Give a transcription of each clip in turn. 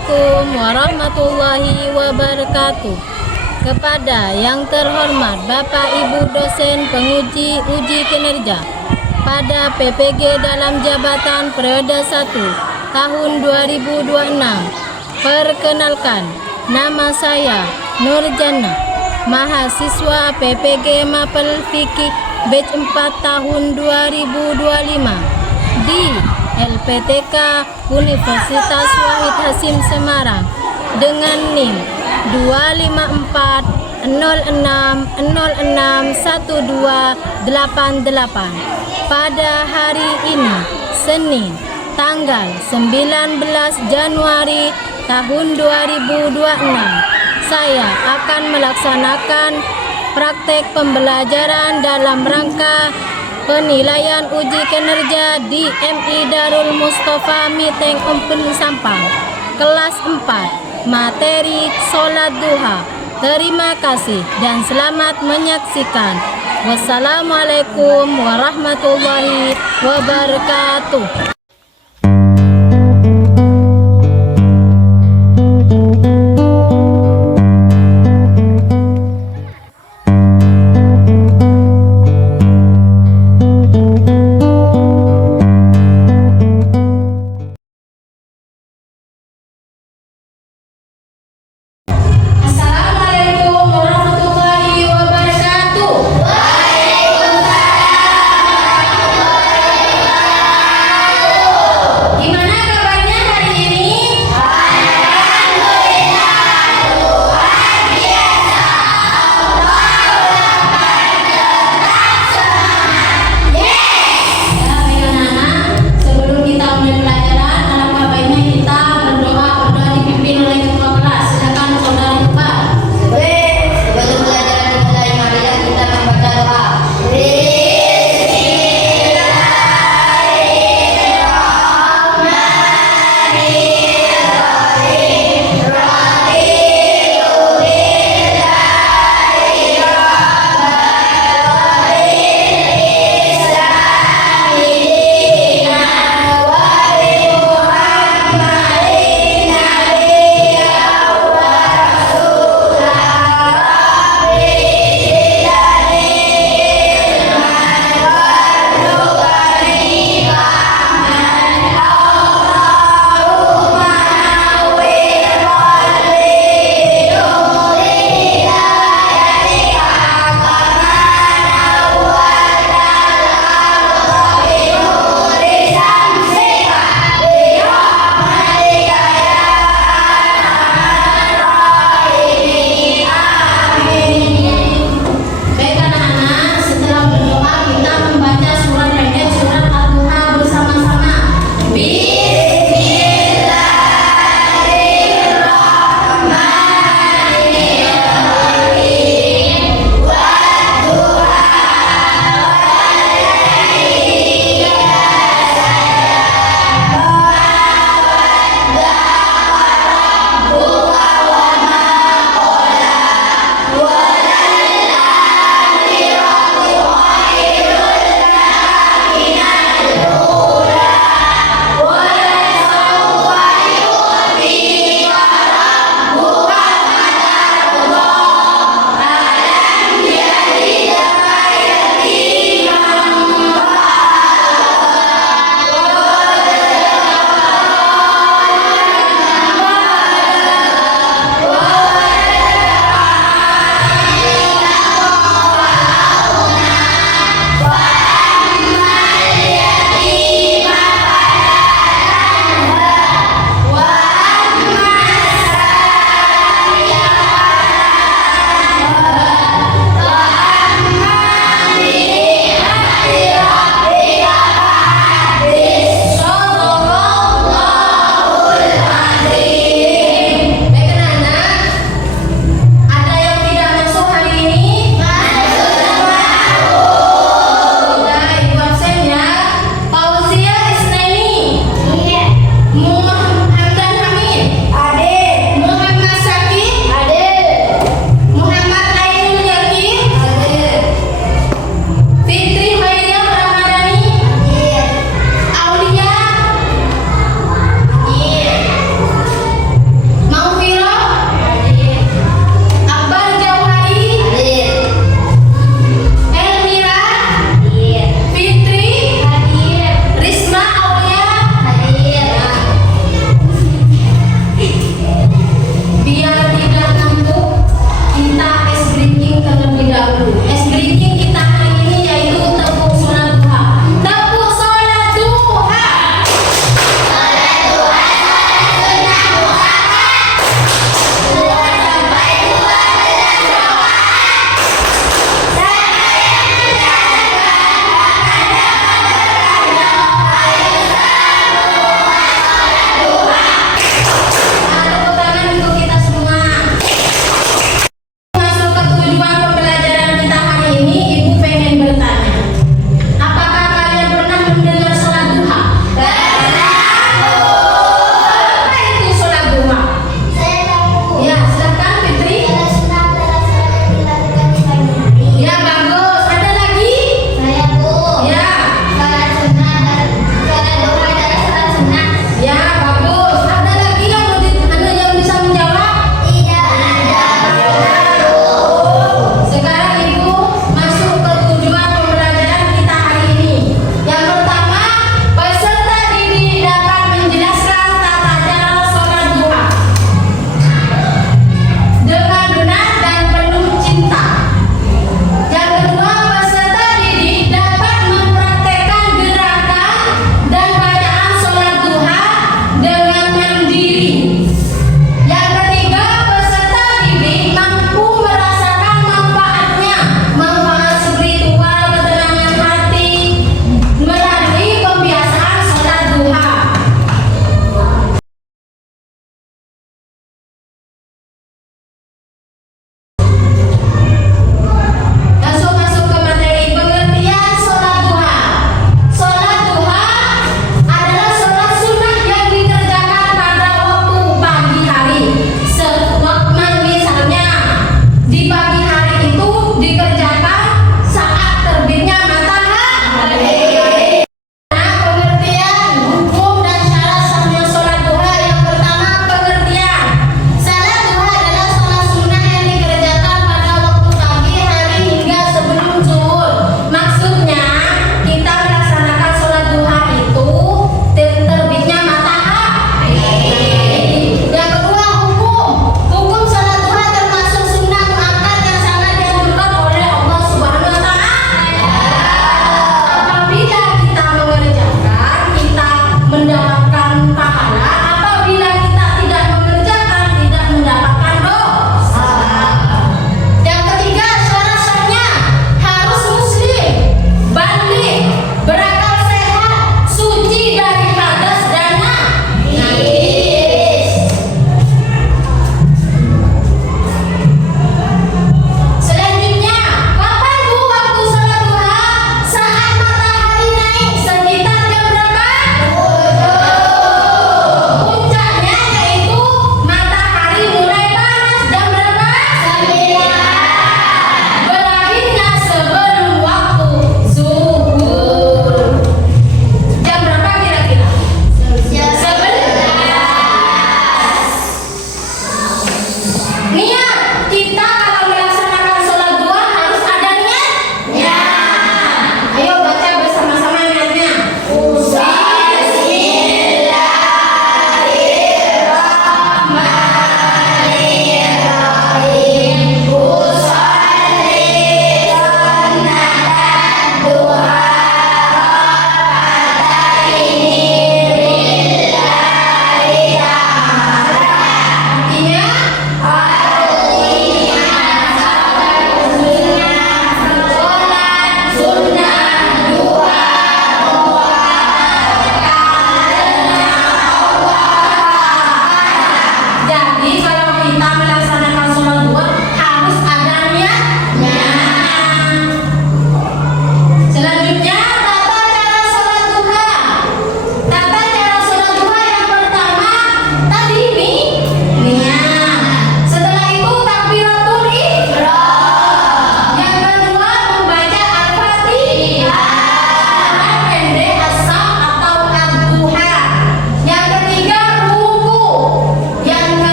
Assalamualaikum warahmatullahi wabarakatuh. Kepada yang terhormat Bapak Ibu dosen penguji uji kinerja pada PPG dalam jabatan periode 1 tahun 2026. Perkenalkan, nama saya Nurjana, mahasiswa PPG Mapel Fikih batch 4 tahun 2025 di LPTK Universitas Wahid Hasim Semarang dengan NIM 25406061288 pada hari ini, Senin, tanggal 19 Januari tahun 2026. Saya akan melaksanakan praktek pembelajaran dalam rangka penilaian uji kinerja di MI Darul Mustafa Miteng Empun Sampang, kelas 4, materi sholat duha. Terima kasih dan selamat menyaksikan. Wassalamualaikum warahmatullahi wabarakatuh.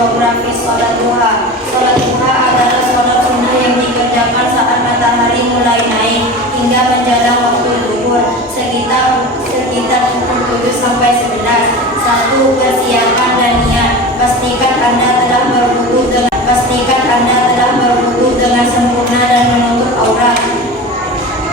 geografis sholat duha. Sholat duha adalah sholat sunnah yang dikerjakan saat matahari mulai naik hingga menjelang waktu zuhur sekitar pukul 7 sampai 11. 1. Persiapan dan niat. Pastikan Anda telah berwudu dengan sempurna dan menutup aurat.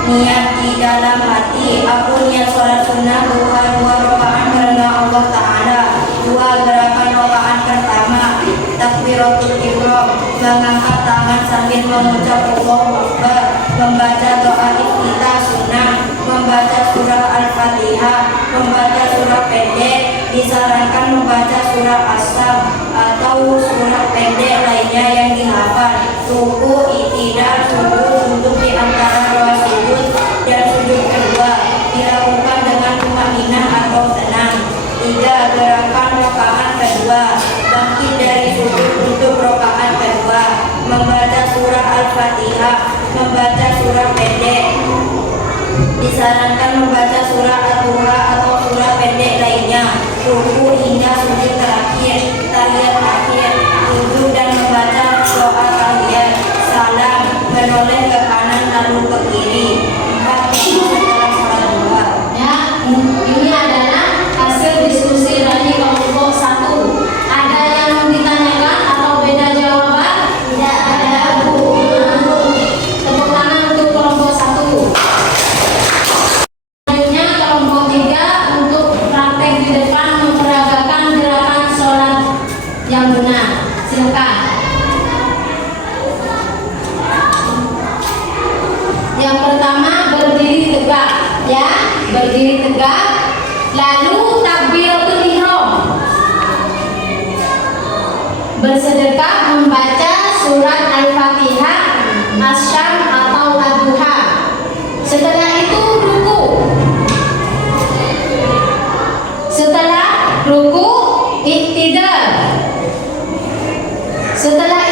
Niat di dalam hati. Aku niat sholat sunnah duha 2 rakaat karena Allah Ta'ala. 2. Gerakan rakaat pertama, takbiratul ihram, mengangkat tangan sambil mengucap Allahu Akbar, membaca doa iftitah sunnah, membaca surah Al-Fatihah, membaca surah pendek. Disarankan membaca surah As-Sam atau surah pendek lainnya yang dihafal. Ruku, i'tidal, sujud duduk di antara dua sujud dan sujud kedua dilakukan dengan tumaninah atau tenang. 3. Gerakan rakaat kedua, bangkit dari sujud untuk rakaat kedua, membaca surah Al-Fatihah, membaca surah pendek. Disarankan membaca surah Al-Duha atau surah pendek lainnya. Ruku hingga sujud terakhir, tahiyat akhir, duduk dan membaca doa tahiyat, salam, menoleh ke kanan lalu ke kiri. 4. Setelah sholat duha. Ya, ini adalah hasil diskusi dari kelompok 1. Ada yang mau ditanyakan atau beda jawaban? Tidak ada, Bu. Tepuk tangan untuk kelompok 1. Selanjutnya kelompok 3 untuk praktek di depan memperagakan gerakan sholat yang benar. Silakan. Yang pertama berdiri tegak, ya, berdiri tegak, lalu takbiratul ihram. Bersedekah membaca surat Al-Fatihah, As-Syam atau Ad-Duha. Setelah itu ruku. Setelah ruku, i'tidal. Setelah